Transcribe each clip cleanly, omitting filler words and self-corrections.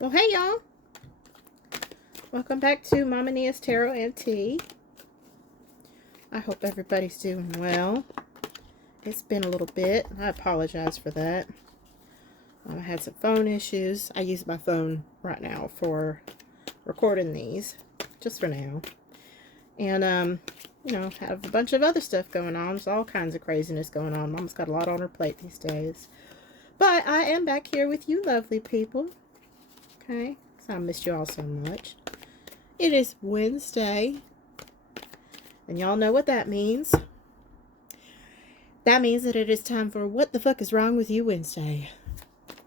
Well, hey, y'all. Welcome back to Mama Nia's Tarot and Tea. I hope everybody's doing well. It's been a little bit. I apologize for that. I had some phone issues. I use my phone right now for recording these, just for now. And, you know, have a bunch of other stuff going on. There's all kinds of craziness going on. Mama's got a lot on her plate these days. But I am back here with you lovely people. Okay, so I missed you all so much. It is Wednesday, and y'all know what that means. That means that it is time for What the Fuck is Wrong with You Wednesday.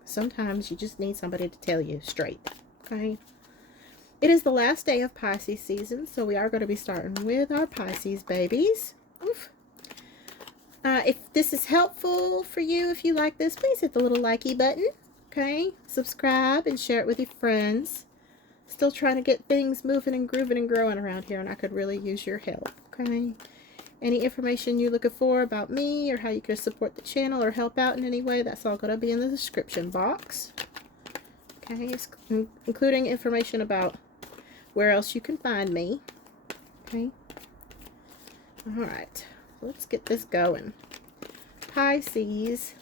Sometimes you just need somebody to tell you straight, okay? It is the last day of Pisces season, so we are going to be starting with our Pisces babies. Oof. If this is helpful for you, if you like this, please hit the little likey button. Okay, subscribe and share it with your friends. Still trying to get things moving and grooving and growing around here, and I could really use your help. Okay, any information you're looking for about me or how you can support the channel or help out in any way, that's all going to be in the description box. Okay, including information about where else you can find me. Okay, all right, let's get this going. Pisces,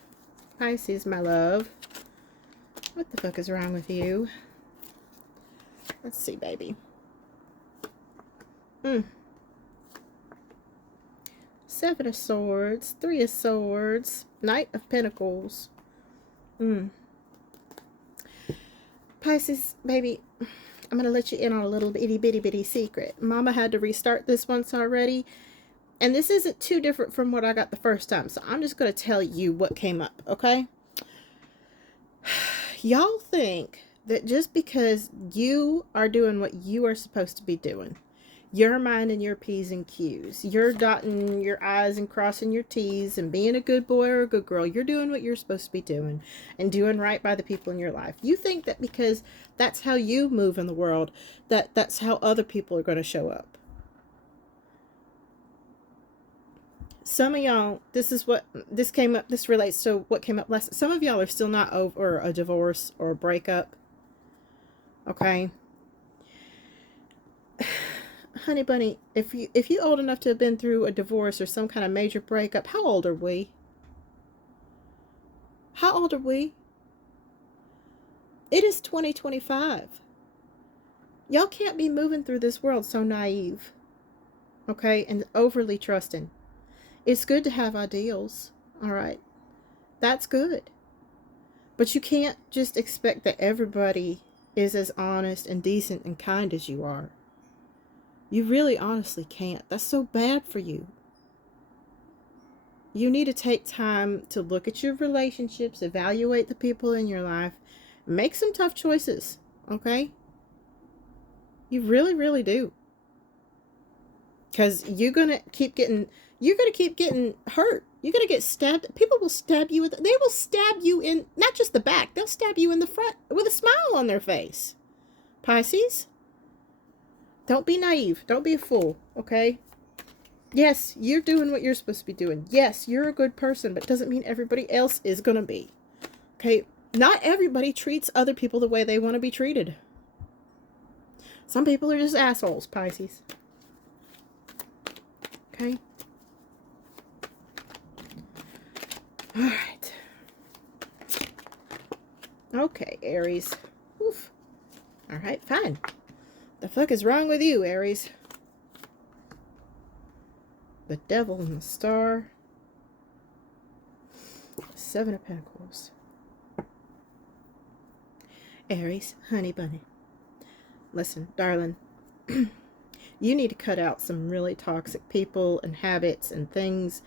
my love. What the fuck is wrong with you? Let's see, baby. Seven of Swords, Three of Swords, Knight of Pentacles. Pisces, baby, I'm going to let you in on a little bitty secret. Mama had to restart this once already. And this isn't too different from what I got the first time. So I'm just going to tell you what came up, okay? Y'all think that just because you are doing what you are supposed to be doing, you're minding your P's and Q's, you're dotting your I's and crossing your T's and being a good boy or a good girl, you're doing what you're supposed to be doing and doing right by the people in your life. You think that because that's how you move in the world, that's how other people are going to show up. Some of y'all, this relates to what came up last. Some of y'all are still not over a divorce or a breakup. Okay. Honey bunny, if you old enough to have been through a divorce or some kind of major breakup, how old are we? How old are we? It is 2025. Y'all can't be moving through this world so naive. Okay, and overly trusting. It's good to have ideals, all right? That's good. But you can't just expect that everybody is as honest and decent and kind as you are. You really honestly can't. That's so bad for you. You need to take time to look at your relationships, evaluate the people in your life, make some tough choices, okay? You really, really do. Because you're going to keep getting hurt. You're going to get stabbed. People will stab you. They will stab you in, not just the back. They'll stab you in the front with a smile on their face. Pisces, don't be naive. Don't be a fool, okay? Yes, you're doing what you're supposed to be doing. Yes, you're a good person, but it doesn't mean everybody else is going to be. Okay? Not everybody treats other people the way they want to be treated. Some people are just assholes, Pisces. Okay? All right. Okay, Aries. Oof. All right, fine. The fuck is wrong with you, Aries? The Devil and the Star. Seven of Pentacles. Aries, honey bunny. Listen, darling. You need to cut out some really toxic people and habits and things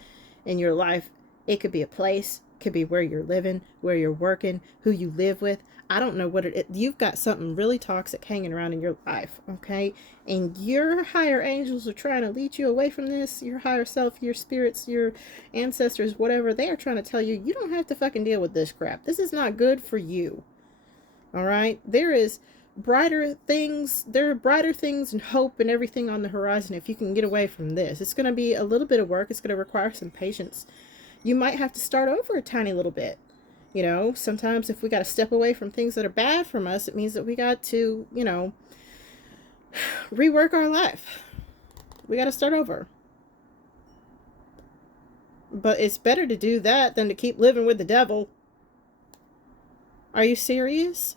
in your life. It could be a place, it could be where you're living, where you're working, who you live with. I don't know what it is. You've got something really toxic hanging around in your life, okay? And your higher angels are trying to lead you away from this. Your higher self, your spirits, your ancestors, whatever, they are trying to tell you, you don't have to fucking deal with this crap. This is not good for you, all right? There are brighter things and hope and everything on the horizon if you can get away from this. It's going to be a little bit of work. It's going to require some patience. You might have to start over a tiny little bit. You know, sometimes if we got to step away from things that are bad from us, it means that we got to, you know, rework our life. We got to start over. But it's better to do that than to keep living with the devil. Are you serious?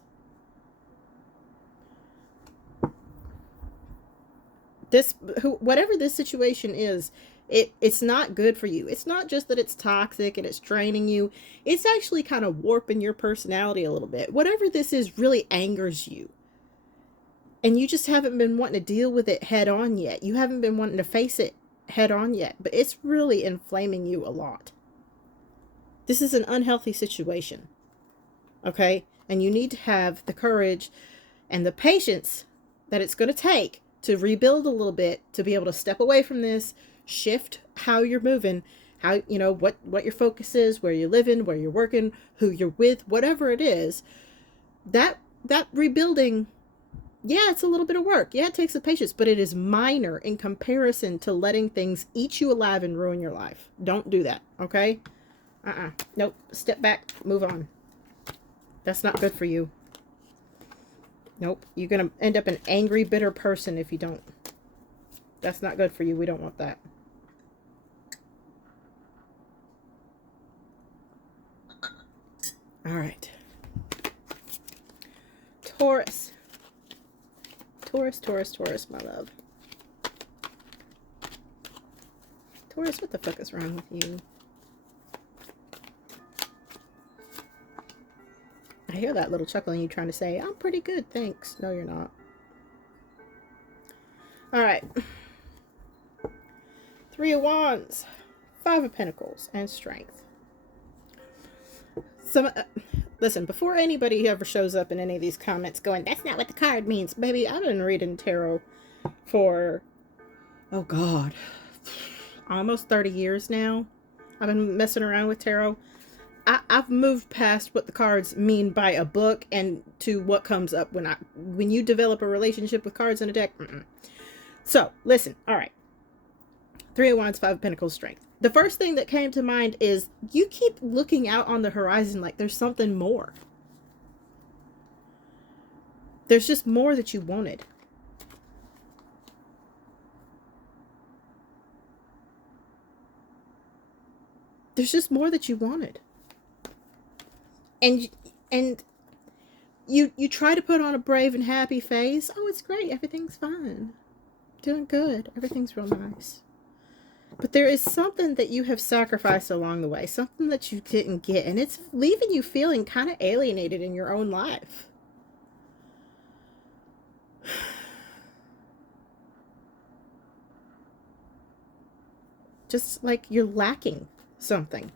Whatever this situation is, it's not good for you. It's not just that it's toxic and it's draining you. It's actually kind of warping your personality a little bit. Whatever this is really angers you. And you just haven't been wanting to deal with it head on yet. You haven't been wanting to face it head on yet. But it's really inflaming you a lot. This is an unhealthy situation. Okay? And you need to have the courage and the patience that it's going to take to rebuild a little bit, to be able to step away from this, shift how you're moving, how, you know, what your focus is, where you're living, where you're working, who you're with, whatever it is. That rebuilding, yeah, it's a little bit of work. Yeah, it takes some patience, but it is minor in comparison to letting things eat you alive and ruin your life. Don't do that, okay? Nope. Step back, move on. That's not good for you. Nope. You're going to end up an angry, bitter person if you don't. That's not good for you. We don't want that. All right. Taurus. Taurus, my love. Taurus, what the fuck is wrong with you? I hear that little chuckle in you trying to say, I'm pretty good, thanks. No, you're not. All right. 3 of Wands, 5 of Pentacles, and Strength. Listen, before anybody ever shows up in any of these comments going, that's not what the card means. Baby, I've been reading tarot for, oh God, almost 30 years now. I've been messing around with tarot. I've moved past what the cards mean by a book and to what comes up when you develop a relationship with cards in a deck. So, listen. All right. 3 of Wands, 5 of Pentacles, Strength. The first thing that came to mind is you keep looking out on the horizon like there's something more. There's just more that you wanted. There's just more that you wanted. And you try to put on a brave and happy face. Oh, it's great. Everything's fine. Doing good. Everything's real nice. But there is something that you have sacrificed along the way. Something that you didn't get. And it's leaving you feeling kind of alienated in your own life. Just like you're lacking something.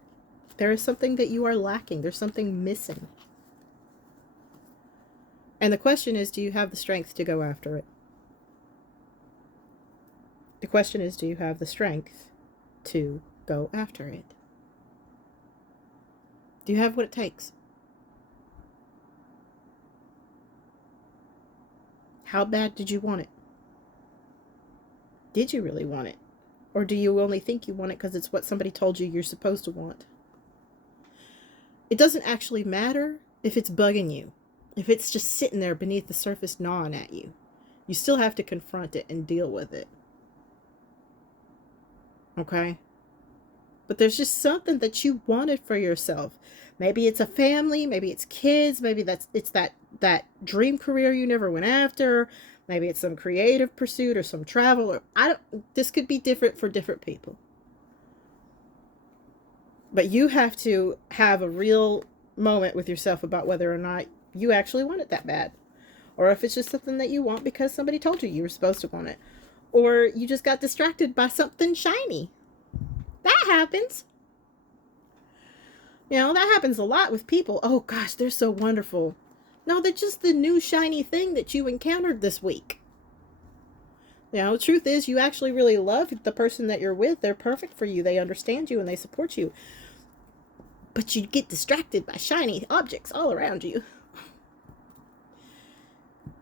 There is something that you are lacking. There's something missing. And the question is, do you have the strength to go after it? The question is, do you have the strength to go after it? Do you have what it takes? How bad did you want it? Did you really want it? Or do you only think you want it because it's what somebody told you you're supposed to want? It doesn't actually matter if it's bugging you. If it's just sitting there beneath the surface gnawing at you. You still have to confront it and deal with it. Okay? But there's just something that you wanted for yourself. Maybe it's a family, maybe it's kids, maybe it's that dream career you never went after, maybe it's some creative pursuit or some travel, or this could be different for different people. But you have to have a real moment with yourself about whether or not you actually want it that bad. Or if it's just something that you want because somebody told you were supposed to want it. Or you just got distracted by something shiny. That happens. You know, that happens a lot with people. Oh gosh, they're so wonderful. No, they're just the new shiny thing that you encountered this week. You know, the truth is you actually really love the person that you're with. They're perfect for you. They understand you and they support you. But you get distracted by shiny objects all around you.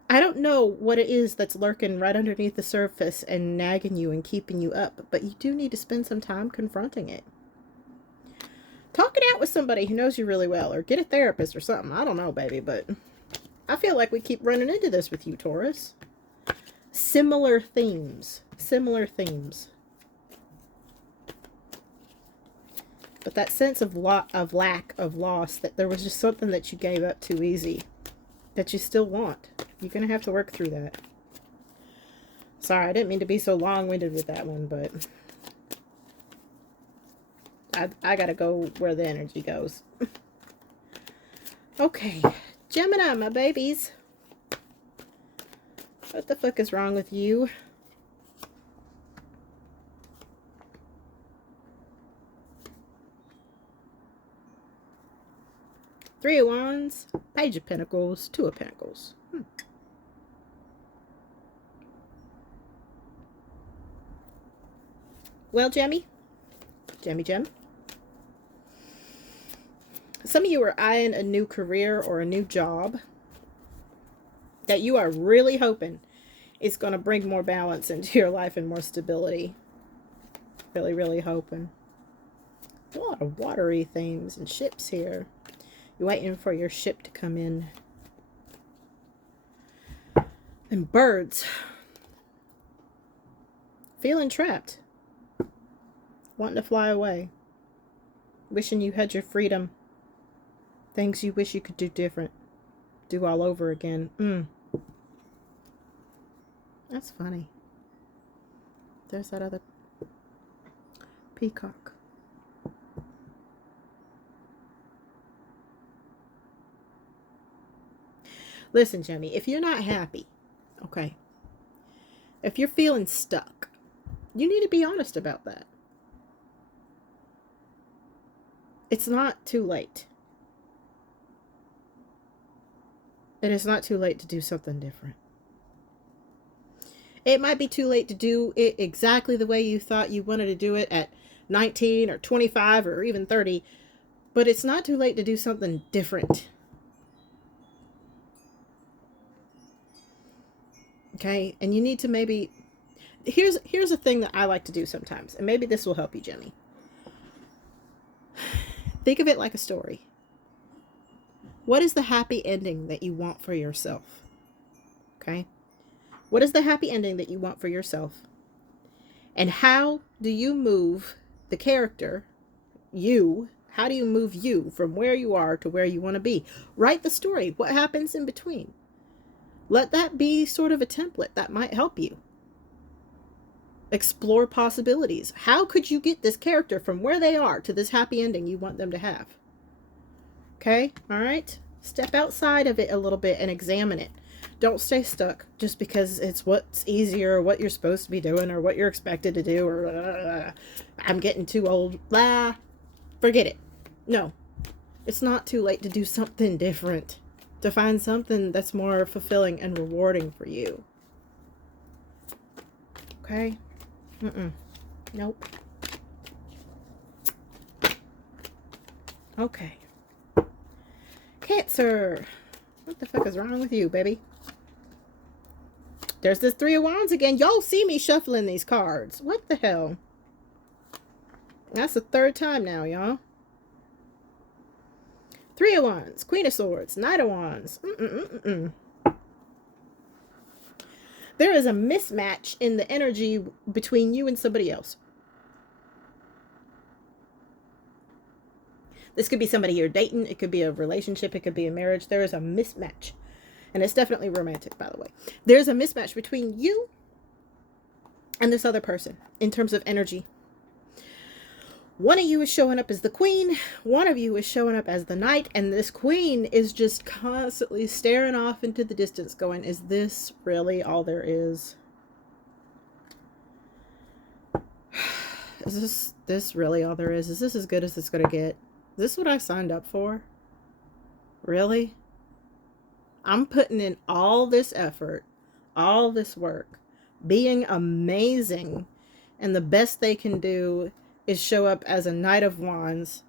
I don't know what it is that's lurking right underneath the surface and nagging you and keeping you up, but you do need to spend some time confronting it. Talk it out with somebody who knows you really well, or get a therapist or something. I don't know, baby, but I feel like we keep running into this with you, Taurus. Similar themes. Similar themes. But that sense of lack of loss, that there was just something that you gave up too easy, that you still want. You're going to have to work through that. Sorry, I didn't mean to be so long-winded with that one, but I got to go where the energy goes. Okay, Gemini, my babies. What the fuck is wrong with you? Three of Wands, Page of Pentacles, Two of Pentacles. Well, Gem. Some of you are eyeing a new career or a new job that you are really hoping is going to bring more balance into your life and more stability. Really, really hoping. A lot of watery themes and ships here. You're waiting for your ship to come in. And birds. Feeling trapped. Wanting to fly away. Wishing you had your freedom. Things you wish you could do different. Do all over again. That's funny. There's that other peacock. Listen, Jemmy, if you're not happy, okay, if you're feeling stuck, you need to be honest about that. It's not too late. It is not too late to do something different. It might be too late to do it exactly the way you thought you wanted to do it at 19 or 25 or even 30, but it's not too late to do something different. Okay, and you need to maybe, here's a thing that I like to do sometimes, and maybe this will help you, Jemmy. Think of it like a story. What is the happy ending that you want for yourself? Okay, what is the happy ending that you want for yourself? And how do you move the character, how do you move you from where you are to where you want to be? Write the story. What happens in between? Let that be sort of a template that might help you. Explore possibilities. How could you get this character from where they are to this happy ending you want them to have? Okay? All right? Step outside of it a little bit and examine it. Don't stay stuck just because it's what's easier or what you're supposed to be doing or what you're expected to do or I'm getting too old. Forget it. No. It's not too late to do something different. To find something that's more fulfilling and rewarding for you. Okay? Nope. Okay. Cancer. What the fuck is wrong with you, baby? There's this Three of Wands again. Y'all see me shuffling these cards. What the hell? That's the third time now, y'all. Three of Wands, Queen of Swords, Knight of Wands. There is a mismatch in the energy between you and somebody else. This could be somebody you're dating. It could be a relationship. It could be a marriage. There is a mismatch. And it's definitely romantic, by the way. There's a mismatch between you and this other person in terms of energy. One of you is showing up as the queen. One of you is showing up as the knight. And this queen is just constantly staring off into the distance going, is this really all there is? Is this really all there is? Is this as good as it's going to get? Is this what I signed up for? Really? I'm putting in all this effort, all this work, being amazing. And the best they can do is show up as a Knight of Wands,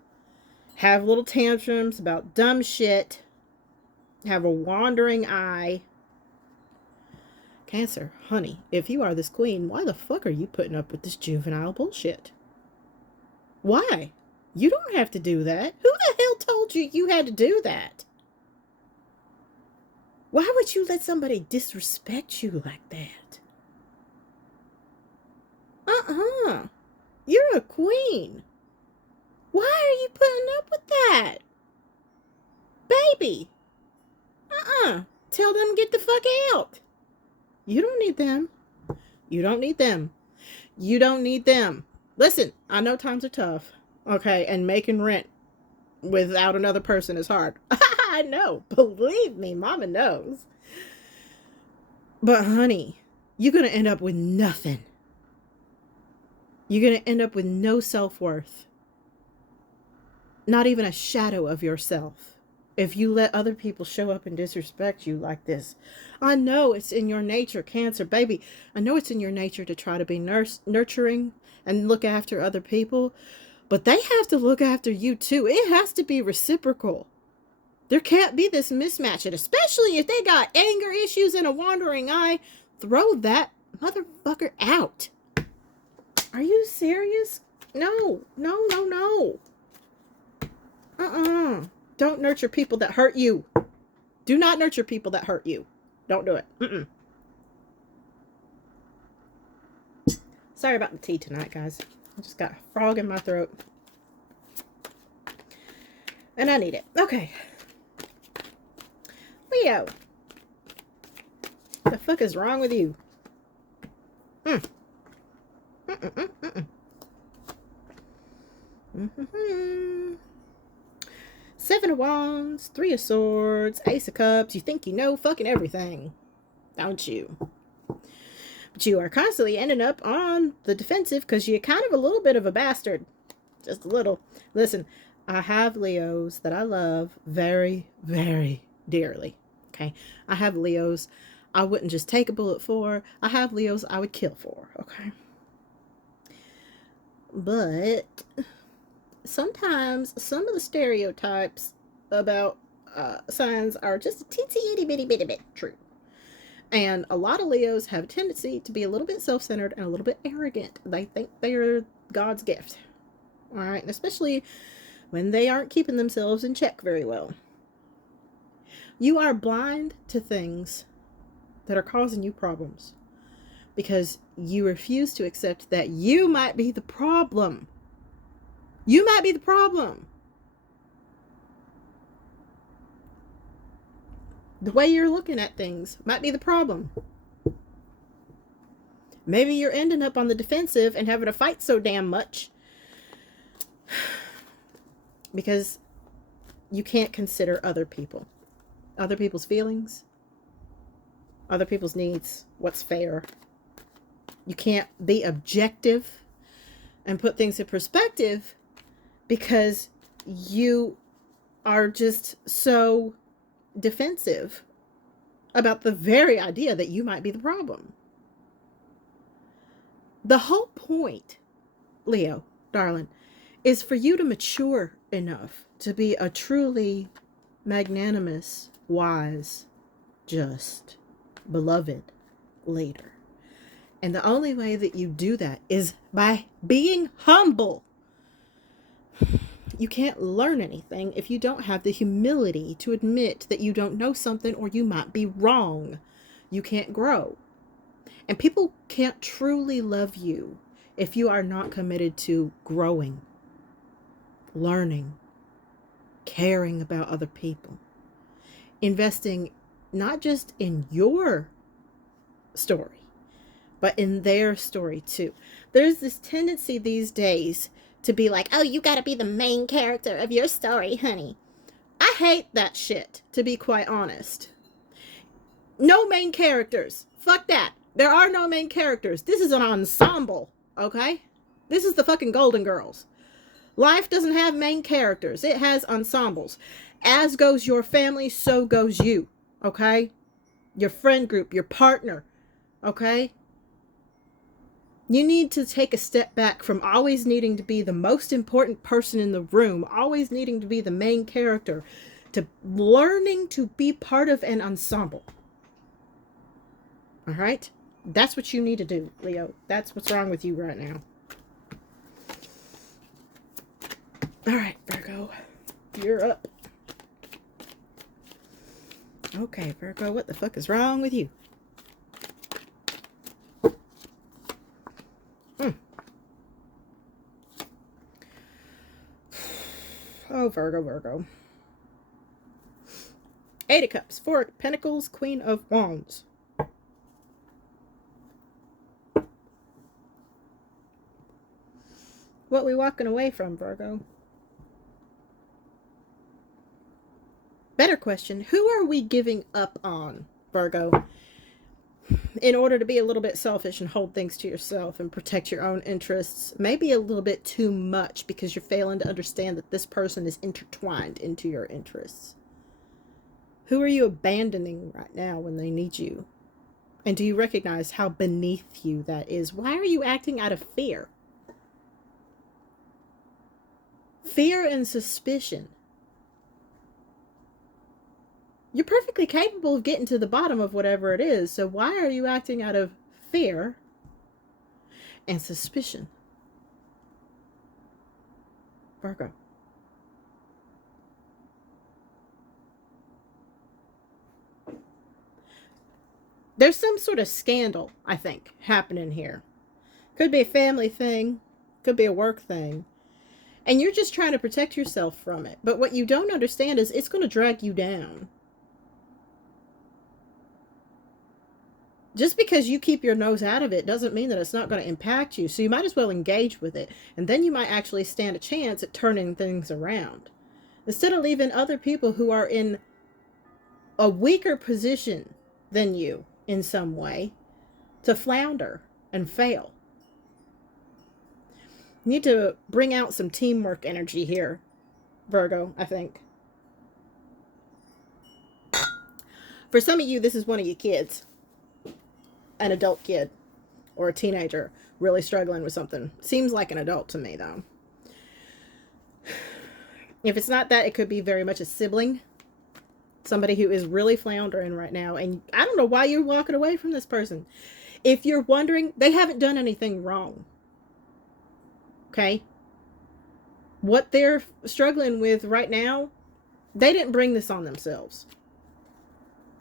have little tantrums about dumb shit, have a wandering eye. Cancer, honey, if you are this queen, why the fuck are you putting up with this juvenile bullshit? Why? You don't have to do that. Who the hell told you you had to do that? Why would you let somebody disrespect you like that? You're a queen. Why are you putting up with that? Baby. Tell them to get the fuck out. You don't need them. You don't need them. You don't need them. Listen, I know times are tough. Okay, and making rent without another person is hard. I know. Believe me, mama knows. But honey, you're going to end up with nothing. You're going to end up with no self-worth. Not even a shadow of yourself. If you let other people show up and disrespect you like this. I know it's in your nature, Cancer, baby. I know it's in your nature to try to be nurturing and look after other people. But they have to look after you too. It has to be reciprocal. There can't be this mismatch. And especially if they got anger issues and a wandering eye, throw that motherfucker out. Are you serious? No. Don't nurture people that hurt you. Do not nurture people that hurt you. Don't do it. Sorry about the tea tonight, guys. I just got a frog in my throat. And I need it. Okay. Leo. The fuck is wrong with you? Seven of Wands, Three of Swords, Ace of Cups. You think you know fucking everything, don't you? But you are constantly ending up on the defensive because you're kind of a little bit of a bastard. Just a little. Listen, I have Leos that I love very, very dearly. Okay? I have Leos I wouldn't just take a bullet for. I have Leos I would kill for. Okay? But sometimes some of the stereotypes about signs are just a teensy itty bitty bit true. And a lot of Leos have a tendency to be a little bit self-centered and a little bit arrogant. They think they're God's gift. All right? And especially when they aren't keeping themselves in check very well. You are blind to things that are causing you problems because you refuse to accept that you might be the problem. You might be the problem. The way you're looking at things might be the problem. Maybe you're ending up on the defensive and having to fight so damn much because you can't consider other people. Other people's feelings. Other people's needs. What's fair. You can't be objective and put things in perspective because you are just so defensive about the very idea that you might be the problem. The whole point, Leo, darling, is for you to mature enough to be a truly magnanimous, wise, just, beloved leader. And the only way that you do that is by being humble. You can't learn anything if you don't have the humility to admit that you don't know something or you might be wrong. You can't grow. And people can't truly love you if you are not committed to growing, learning, caring about other people, investing not just in your story, but in their story too. There's this tendency these days to be like, oh, you gotta be the main character of your story, honey. I hate that shit, to be quite honest. No main characters. Fuck that. There are no main characters. This is an ensemble, okay? This is the fucking Golden Girls. Life doesn't have main characters. It has ensembles. As goes your family, so goes you, okay? Your friend group, your partner, okay? You need to take a step back from always needing to be the most important person in the room, always needing to be the main character, to learning to be part of an ensemble. All right? That's what you need to do, Leo. That's what's wrong with you right now. All right, Virgo, you're up. Okay, Virgo, what the fuck is wrong with you? Oh, Virgo, Virgo. Eight of Cups, Four of Pentacles, Queen of Wands. What we walking away from, Virgo? Better question, who are we giving up on, Virgo, in order to be a little bit selfish and hold things to yourself and protect your own interests? Maybe a little bit too much because you're failing to understand that this person is intertwined into your interests. Who are you abandoning right now when they need you? And do you recognize how beneath you that is? Why are you acting out of fear? Fear and suspicion. You're perfectly capable of getting to the bottom of whatever it is. So why are you acting out of fear and suspicion? Virgo. There's some sort of scandal, I think, happening here. Could be a family thing. Could be a work thing. And you're just trying to protect yourself from it. But what you don't understand is it's going to drag you down. Just because you keep your nose out of it doesn't mean that it's not going to impact you. So you might as well engage with it. And then you might actually stand a chance at turning things around. Instead of leaving other people who are in a weaker position than you in some way to flounder and fail. You need to bring out some teamwork energy here, Virgo, I think. For some of you, this is one of your kids. An adult kid or a teenager really struggling with something. Seems like an adult to me, though. If it's not that, it could be very much a sibling. Somebody who is really floundering right now. And I don't know why you're walking away from this person. If you're wondering, they haven't done anything wrong. Okay? What they're struggling with right now, they didn't bring this on themselves.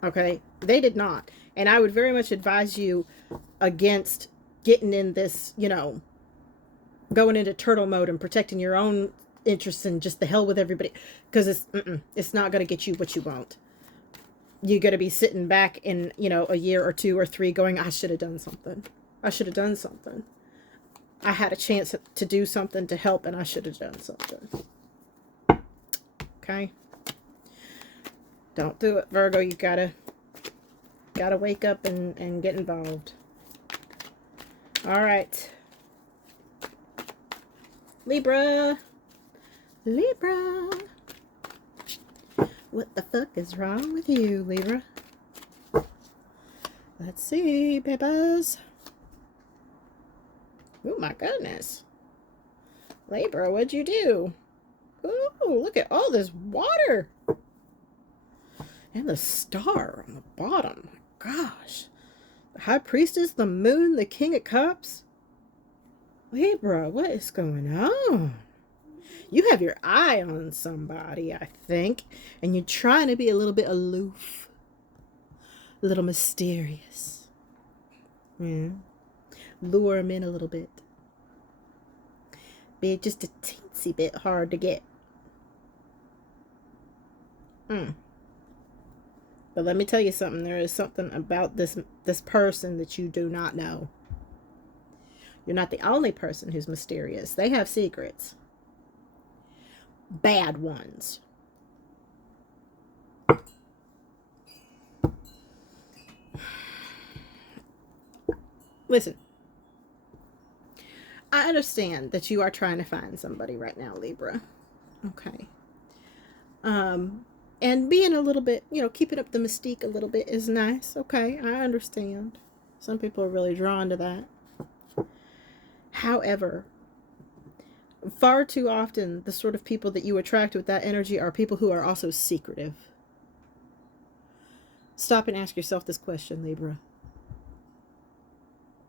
Okay? They did not. And I would very much advise you against getting in this, you know, going into turtle mode and protecting your own interests and just the hell with everybody. Because it's not going to get you what you want. You're going to be sitting back in, you know, a year or two or three going, I should have done something. I should have done something. I had a chance to do something to help and I should have done something. Okay? Don't do it, Virgo. You gotta wake up and get involved. All right. Libra. Libra. What the fuck is wrong with you, Libra? Let's see, babies. Oh my goodness. Libra, what'd you do? Ooh, look at all this water. And the star on the bottom. My gosh. The High Priestess, the Moon, the King of Cups. Libra, what is going on? You have your eye on somebody, I think. And you're trying to be a little bit aloof. A little mysterious. Yeah. Lure them in a little bit. Be just a teensy bit hard to get. But let me tell you something. There is something about this person that you do not know. You're not the only person who's mysterious. They have secrets. Bad ones. Listen. I understand that you are trying to find somebody right now, Libra. Okay. And being a little bit, you know, keeping up the mystique a little bit is nice. Okay, I understand. Some people are really drawn to that. However, far too often, the sort of people that you attract with that energy are people who are also secretive. Stop and ask yourself this question, Libra.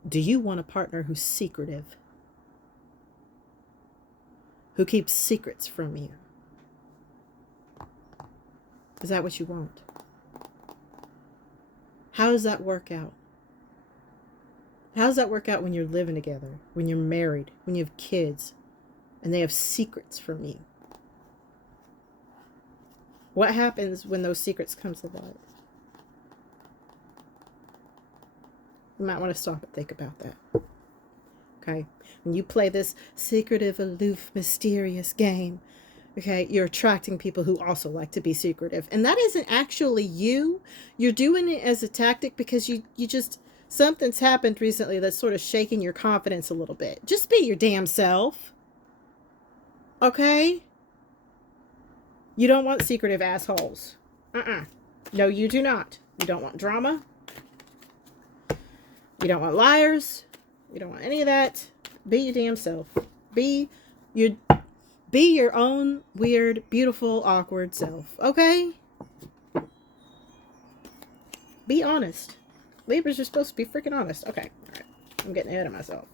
Do you want a partner who's secretive? who keeps secrets from you. Is that what you want? How does that work out? How does that work out when you're living together, when you're married, when you have kids, and they have secrets from you? What happens when those secrets come to light? You might want to stop and think about that. Okay? When you play this secretive, aloof, mysterious game, okay, you're attracting people who also like to be secretive. And that isn't actually you. You're doing it as a tactic because you just, something's happened recently that's sort of shaking your confidence a little bit. Just be your damn self. Okay? You don't want secretive assholes. No, you do not. You don't want drama. You don't want liars. You don't want any of that. Be your damn self. Be your own weird, beautiful, awkward self. Okay? Be honest. Libras are supposed to be freaking honest. Okay. All right. I'm getting ahead of myself.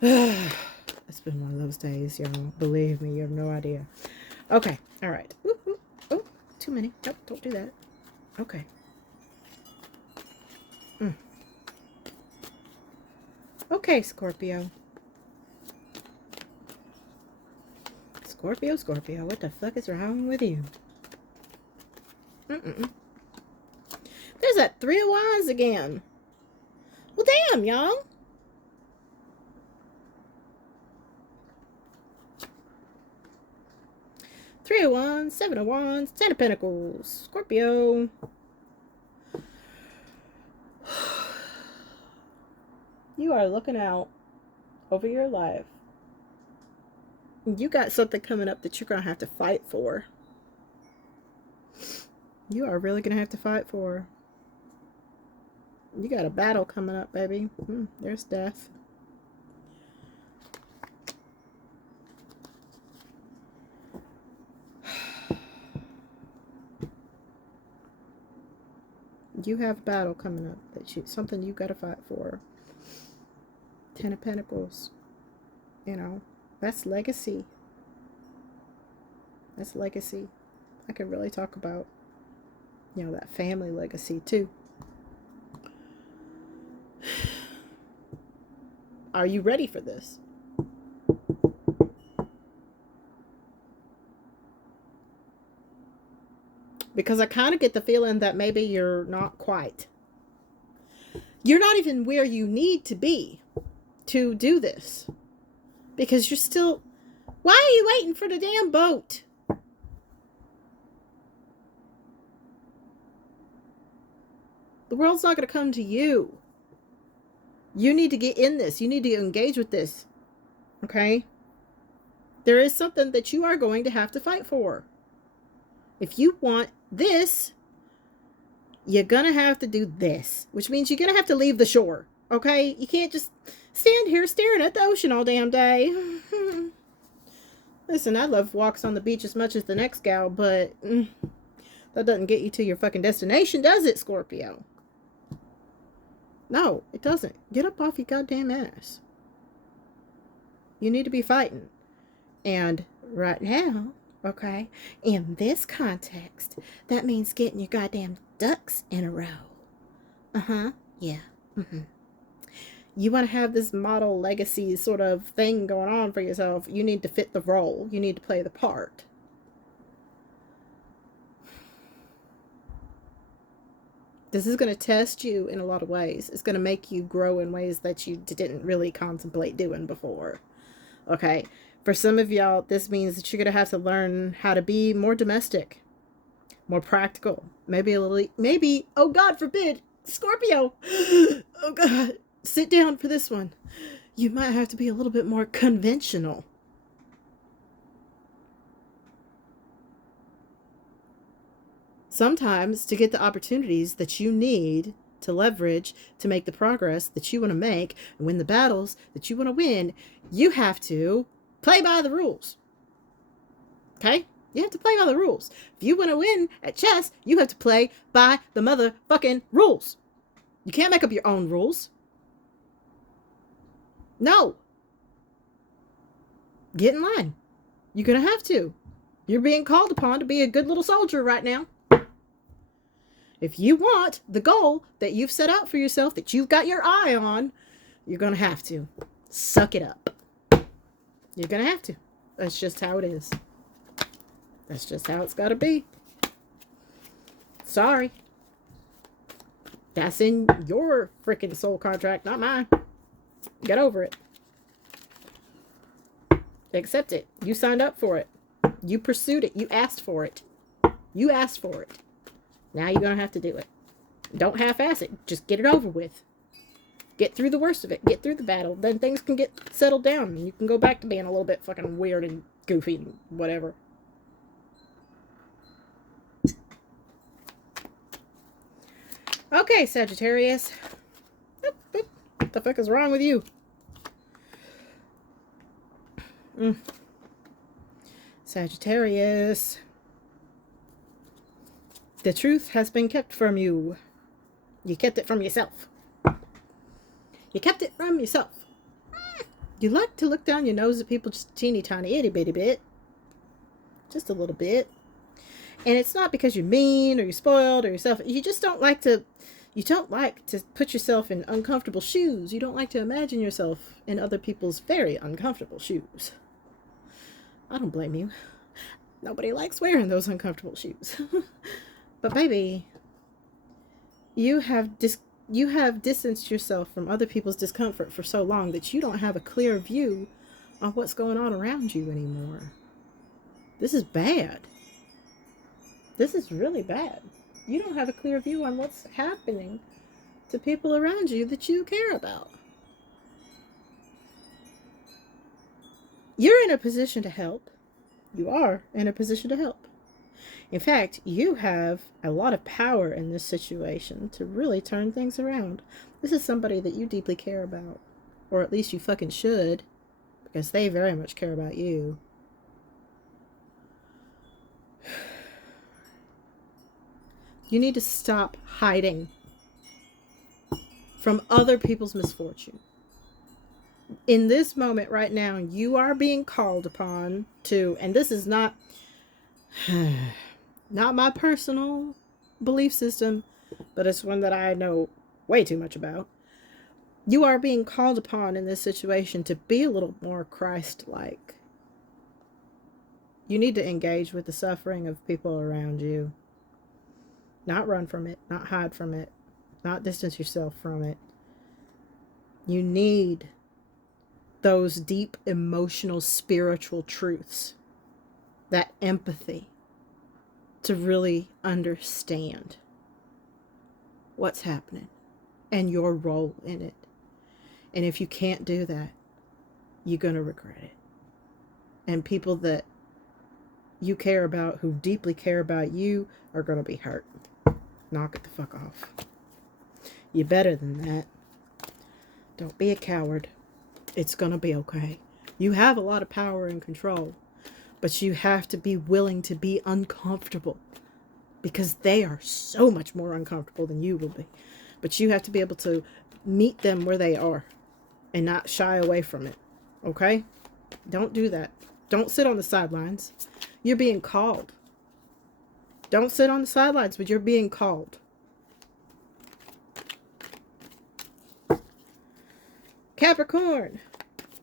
It's been one of those days, y'all. Believe me, you have no idea. Okay. All right. Ooh, ooh. Oh, too many. Nope, don't do that. Okay. Okay, Scorpio. Scorpio, what the fuck is wrong with you? There's that 3 of Wands again. Well, damn, y'all. Three of Wands, 7 of Wands, 10 of Pentacles. Scorpio. You are looking out over your life. You got something coming up that you're going to have to fight for. You are really going to have to fight for. You got a battle coming up, baby. There's death. You have a battle coming up. Something you got to fight for. 10 of Pentacles. You know, that's legacy. That's legacy. I could really talk about, you know, that family legacy too. Are you ready for this? Because I kind of get the feeling that maybe you're not quite. You're not even where you need to be to do this. Because you're still... Why are you waiting for the damn boat? The world's not going to come to you. You need to get in this. You need to engage with this. Okay? There is something that you are going to have to fight for. If you want this, you're going to have to do this. Which means you're going to have to leave the shore. Okay? You can't just stand here staring at the ocean all damn day. Listen, I love walks on the beach as much as the next gal, but that doesn't get you to your fucking destination, does it, Scorpio? No, it doesn't. Get up off your goddamn ass. You need to be fighting. And right now, okay, in this context, that means getting your goddamn ducks in a row. Yeah. You want to have this model legacy sort of thing going on for yourself. You need to fit the role. You need to play the part. This is going to test you in a lot of ways. It's going to make you grow in ways that you didn't really contemplate doing before. Okay. For some of y'all, this means that you're going to have to learn how to be more domestic, more practical. Maybe a little, maybe, oh God forbid, Scorpio. Oh God. Sit down for this one. You might have to be a little bit more conventional. Sometimes to get the opportunities that you need to leverage to make the progress that you want to make and win the battles that you want to win, you have to play by the rules. Okay? You have to play by the rules. If you want to win at chess, you have to play by the motherfucking rules. You can't make up your own rules. No. Get in line. You're going to have to. You're being called upon to be a good little soldier right now. If you want the goal that you've set out for yourself, that you've got your eye on, you're going to have to. Suck it up. You're going to have to. That's just how it is. That's just how it's got to be. Sorry. That's in your freaking soul contract, not mine. Get over it. Accept it. You signed up for it. You pursued it. You asked for it. You asked for it. Now you're going to have to do it. Don't half-ass it. Just get it over with. Get through the worst of it. Get through the battle. Then things can get settled down. And you can go back to being a little bit fucking weird and goofy and whatever. Okay, Sagittarius. What the fuck is wrong with you? Sagittarius. The truth has been kept from you. You kept it from yourself. You kept it from yourself. You like to look down your nose at people just a teeny tiny itty bitty bit. Just a little bit. And it's not because you're mean or you're spoiled or yourself. You just don't like to, put yourself in uncomfortable shoes. You don't like to imagine yourself in other people's very uncomfortable shoes. I don't blame you. Nobody likes wearing those uncomfortable shoes. But baby, you have distanced yourself from other people's discomfort for so long that you don't have a clear view on what's going on around you anymore. This is bad. This is really bad. You don't have a clear view on what's happening to people around you that you care about. You're in a position to help. You are in a position to help. In fact, you have a lot of power in this situation to really turn things around. This is somebody that you deeply care about. Or at least you fucking should. Because they very much care about you. You need to stop hiding from other people's misfortune. In this moment right now, you are being called upon to, and this is not my personal belief system, but it's one that I know way too much about. You are being called upon in this situation to be a little more Christ-like. You need to engage with the suffering of people around you. Not run from it, not hide from it, not distance yourself from it. You need those deep emotional, spiritual truths, that empathy, to really understand what's happening and your role in it. And if you can't do that, you're going to regret it. And people that you care about, who deeply care about you, are going to be hurt. Knock it the fuck off. You're better than that. Don't be a coward. It's going to be okay. You have a lot of power and control. But you have to be willing to be uncomfortable. Because they are so much more uncomfortable than you will be. But you have to be able to meet them where they are. And not shy away from it. Okay? Don't do that. Don't sit on the sidelines. You're being called. Don't sit on the sidelines, but you're being called. Capricorn.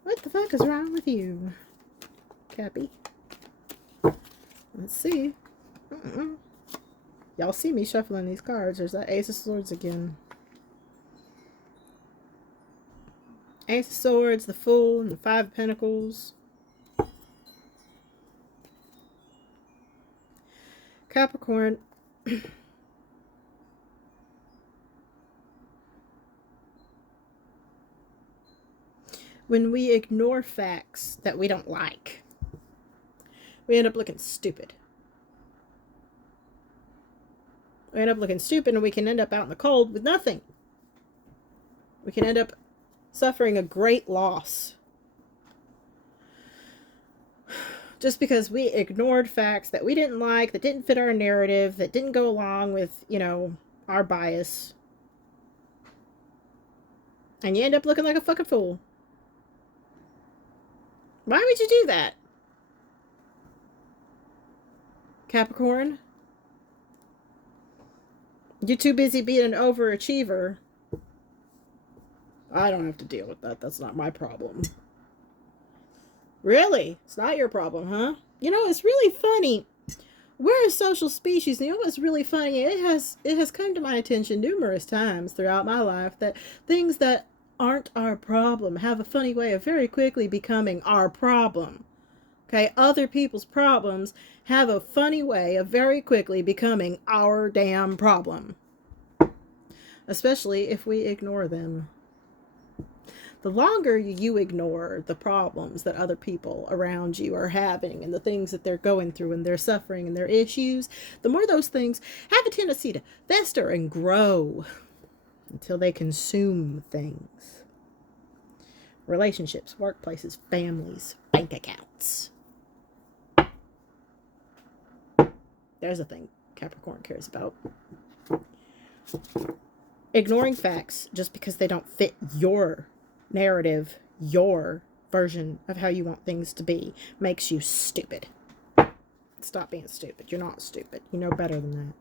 What the fuck is wrong with you? Cappy. Let's see. Y'all see me shuffling these cards. There's that Ace of Swords again. Ace of Swords, the Fool, and the Five of Pentacles. Capricorn. When we ignore facts that we don't like, we end up looking stupid. We end up looking stupid, and we can end up out in the cold with nothing. We can end up suffering a great loss. Just because we ignored facts that we didn't like, that didn't fit our narrative, that didn't go along with, our bias. And you end up looking like a fucking fool. Why would you do that? Capricorn? You're too busy being an overachiever. I don't have to deal with that. That's not my problem. Really? It's not your problem, huh? You know, it's really funny. We're a social species. You know what's really funny? It has come to my attention numerous times throughout my life that things that aren't our problem have a funny way of very quickly becoming our problem. Okay, other people's problems have a funny way of very quickly becoming our damn problem. Especially if we ignore them. The longer you ignore the problems that other people around you are having and the things that they're going through and their suffering and their issues, the more those things have a tendency to fester and grow until they consume things. Relationships, workplaces, families, bank accounts. There's a thing Capricorn cares about. Ignoring facts just because they don't fit your narrative, your version of how you want things to be, makes you stupid. Stop being stupid. You're not stupid. You know better than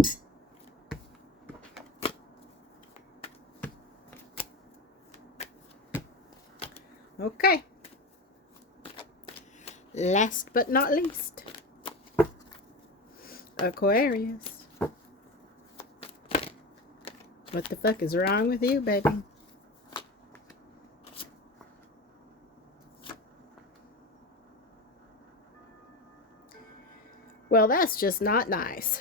that. Okay. Last but not least, Aquarius. What the fuck is wrong with you, baby? Well, that's just not nice.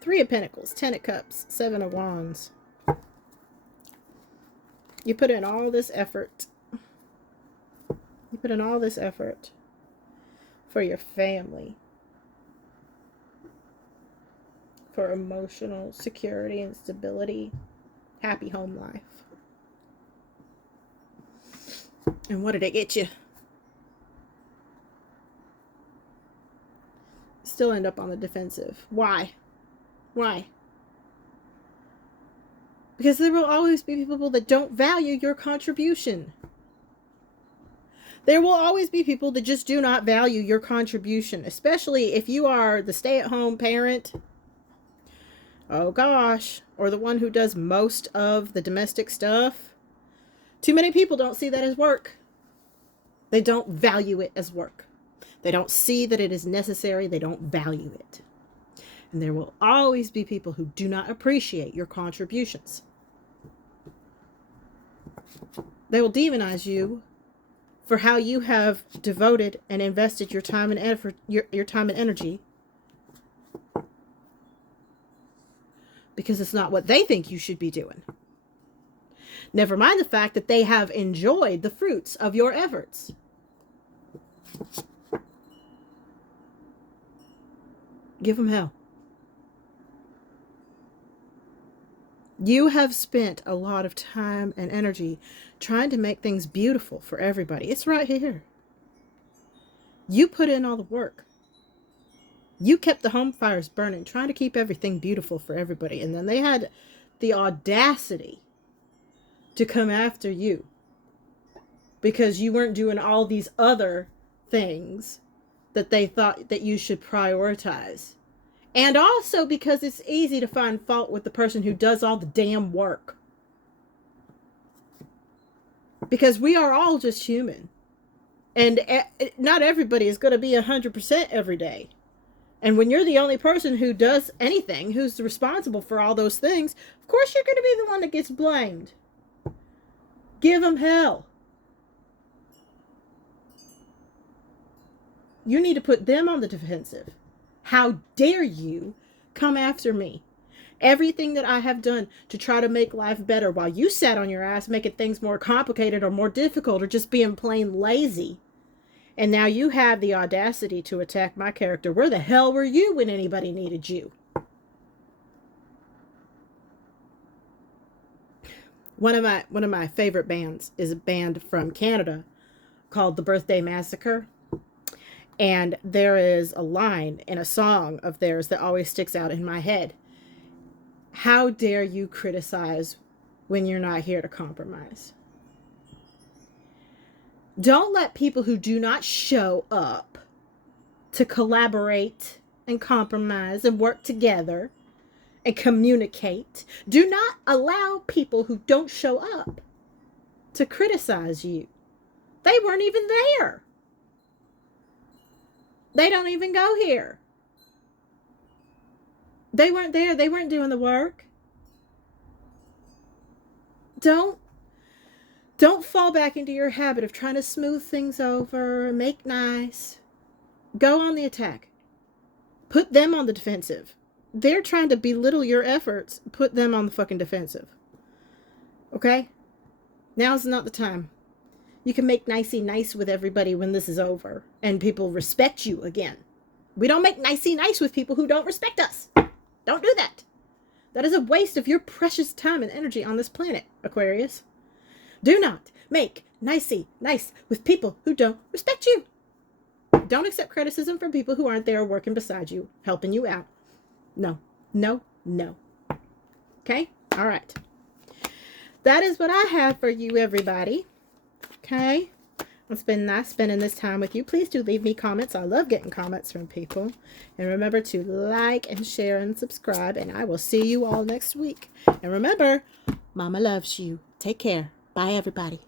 Three of Pentacles, Ten of Cups, Seven of Wands. You put in all this effort. You put in all this effort for your family. For emotional security and stability. Happy home life. And what did it get you? Still end up on the defensive. Why? Why? Because there will always be people that don't value your contribution. There will always be people that just do not value your contribution, especially if you are the stay-at-home parent. Oh gosh, or the one who does most of the domestic stuff. Too many people don't see that as work. They don't value it as work. They don't see that it is necessary. They don't value it. And there will always be people who do not appreciate your contributions. They will demonize you for how you have devoted and invested your time and effort, your time and energy, because it's not what they think you should be doing. Never mind the fact that they have enjoyed the fruits of your efforts. Give them hell. You have spent a lot of time and energy trying to make things beautiful for everybody. It's right here. You put in all the work. You kept the home fires burning, trying to keep everything beautiful for everybody. And then they had the audacity to come after you because you weren't doing all these other things that they thought that you should prioritize. And also because it's easy to find fault with the person who does all the damn work. Because we are all just human. And not everybody is going to be 100% every day. And when you're the only person who does anything, who's responsible for all those things, of course you're going to be the one that gets blamed. Give them hell. You need to put them on the defensive. How dare you come after me? Everything that I have done to try to make life better while you sat on your ass making things more complicated or more difficult or just being plain lazy. And now you have the audacity to attack my character. Where the hell were you when anybody needed you? One of my favorite bands is a band from Canada called The Birthday Massacre. And there is a line in a song of theirs that always sticks out in my head. How dare you criticize when you're not here to compromise. Don't let people who do not show up to collaborate and compromise and work together and communicate. Do not allow people who don't show up to criticize you. They weren't even there. They don't even go here. They weren't there. They weren't doing the work. Don't fall back into your habit of trying to smooth things over, make nice. Go on the attack. Put them on the defensive. They're trying to belittle your efforts. Put them on the fucking defensive. Okay? Now's not the time. You can make nicey nice with everybody when this is over and people respect you again. We don't make nicey nice with people who don't respect us. Don't do that. That is a waste of your precious time and energy on this planet, Aquarius. Do not make nicey nice with people who don't respect you. Don't accept criticism from people who aren't there working beside you, helping you out. No, no, no. Okay? All right. That is what I have for you, everybody. Okay? It's been nice spending this time with you. Please do leave me comments. I love getting comments from people. And remember to like and share and subscribe. And I will see you all next week. And remember, Mama loves you. Take care. Bye, everybody.